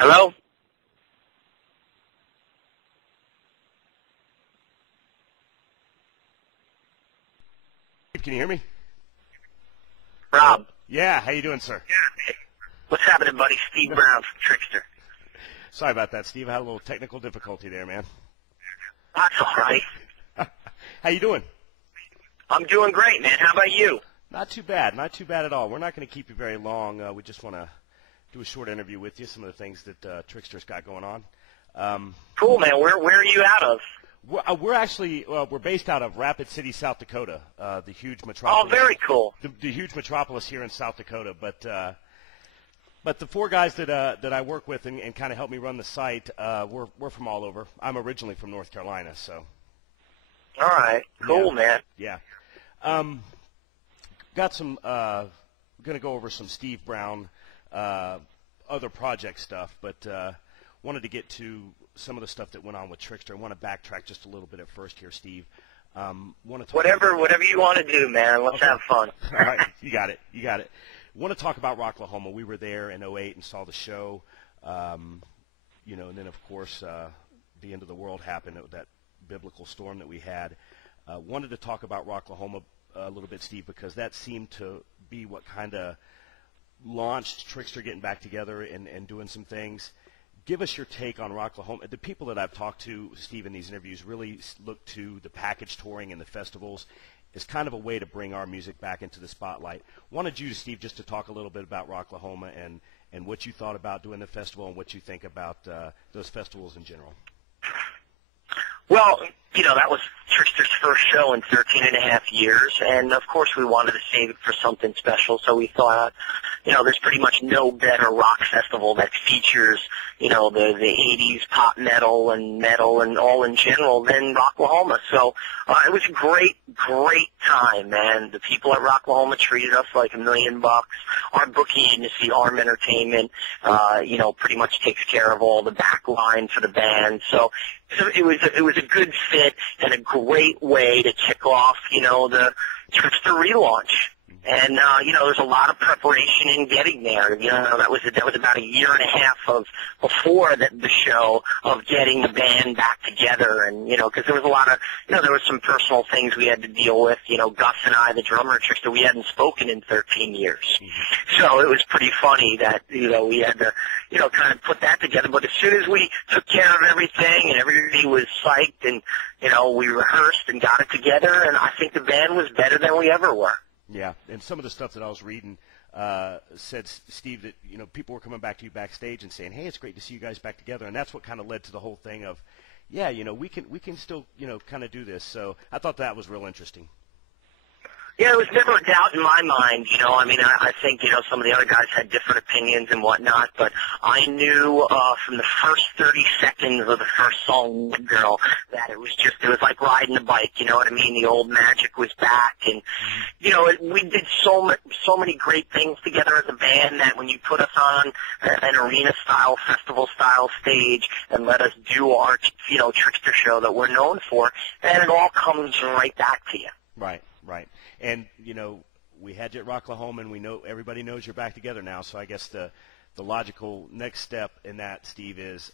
Hello? Can you hear me? Rob. Yeah, how you doing, sir? Yeah. What's happening, buddy? Steve Brown from Trixter. Sorry about that, Steve. I had a little technical difficulty there, man. That's all right. How you doing? I'm doing great, man. How about you? Not too bad. Not too bad at all. We're not going to keep you very long. We just want to do a short interview with you, some of the things that Trixter's got going on. Cool, man. Where are you out of? We're actually we're based out of Rapid City, South Dakota, the huge metropolis. Oh, very cool. The huge metropolis here in South Dakota. But the four guys that I work with and kind of help me run the site, we're from all over. I'm originally from North Carolina, so. All right. Cool, man. Yeah. Got some. Going to go over some Steve Brown, other project stuff, but wanted to get to some of the stuff that went on with Trixter. I want to backtrack just a little bit at first here, Steve. Want to talk whatever you want to do, man. Let's have fun. All right, you got it. Want to talk about Rocklahoma. We were there in '08 and saw the show, and then of course the end of the world happened. That biblical storm that we had. Wanted to talk about Rocklahoma a little bit, Steve, because that seemed to be what kind of launched Trixter getting back together and doing some things. Give us your take on Rocklahoma. The people that I've talked to, Steve, in these interviews really look to the package touring and the festivals as kind of a way to bring our music back into the spotlight. Wanted you, Steve, just to talk a little bit about Rocklahoma and what you thought about doing the festival and what you think about those festivals in general. Well, that was Trixter's first show in 13 and a half years, and of course we wanted to save it for something special, so we thought, there's pretty much no better rock festival that features, the 80s pop metal and all in general than Rocklahoma. So it was a great time, man. The people at Rocklahoma treated us like $1 million. Our booking agency, Arm Entertainment, pretty much takes care of all the back line for the band. So it was a good fit and a great way to kick off, the Trixter relaunch. And there's a lot of preparation in getting there. That was about a year and a half before the show of getting the band back together, and because there was a lot of there was some personal things we had to deal with. Gus and I, the drummer at Trixter, we hadn't spoken in 13 years, so it was pretty funny that we had to kind of put that together. But as soon as we took care of everything and everybody was psyched, and we rehearsed and got it together, and I think the band was better than we ever were. Yeah, and some of the stuff that I was reading said, Steve, that people were coming back to you backstage and saying, "Hey, it's great to see you guys back together," and that's what kind of led to the whole thing of, yeah, we can still kind of do this. So I thought that was real interesting. Yeah, there was never a doubt in my mind, I think, some of the other guys had different opinions and whatnot, but I knew from the first 30 seconds of the first song, Girl, that it was like riding a bike, you know what I mean? The old magic was back, and, we did so many great things together as a band that when you put us on an arena-style, festival-style stage and let us do our, Trixter show that we're known for, then it all comes right back to you. Right. And, we had you at Rocklahoma, and we know everybody knows you're back together now, so I guess the logical next step in that, Steve, is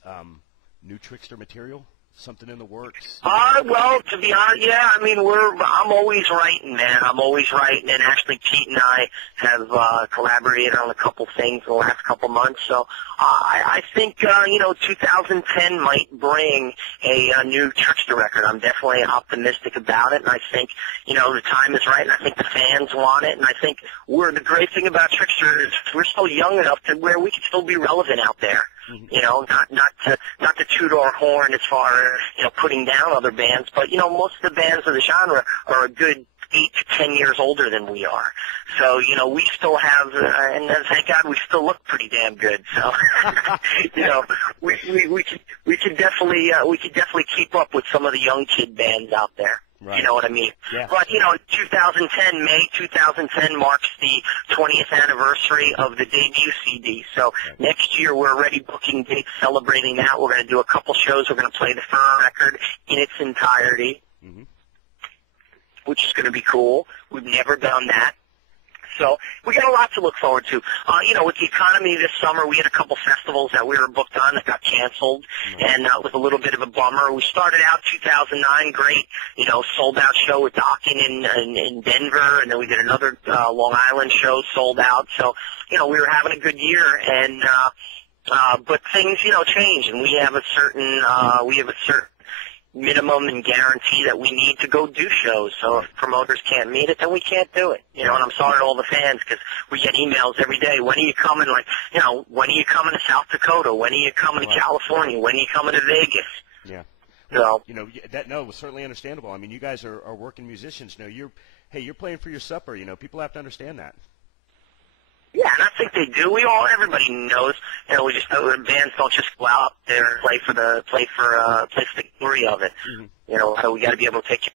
new Trixter material, something in the works? Well, to be honest, yeah, I'm always writing, man. I'm always writing, and actually Pete and I have collaborated on a couple things in the last couple months, so I think, 2010 might bring a new Trixter record. I'm definitely optimistic about it, and I think, the time is right, and I think the fans want it, and I think the great thing about Trixter is we're still young enough to where we can still be relevant out there. Not to toot our horn as far as, putting down other bands, but, most of the bands of the genre are a good 8 to 10 years older than we are. So, we still have, and thank God we still look pretty damn good. So, we could definitely keep up with some of the young kid bands out there. Right. You know what I mean? Yeah. But, 2010, May 2010 marks the 20th anniversary of the debut CD. So next year we're already booking dates celebrating that. We're going to do a couple shows. We're going to play the Fur record in its entirety, which is going to be cool. We've never done that. So we got a lot to look forward to. With the economy this summer, we had a couple festivals that we were booked on that got canceled, and that was a little bit of a bummer. We started out 2009, great, sold-out show with Docking in Denver, and then we did another Long Island show sold out. So, we were having a good year, and but things, change, and we have a certain minimum and guarantee that we need to go do shows. So if promoters can't meet it, then we can't do it. And I'm sorry to all the fans, because we get emails every day. When are you coming? When are you coming to South Dakota? When are you coming to California? When are you coming to Vegas? Yeah. So, that was certainly understandable. I mean, you guys are working musicians. You're playing for your supper. People have to understand that. Yeah, and I think they do. Everybody knows. Bands don't just go out there and play for the glory of it. So we got to be able to take care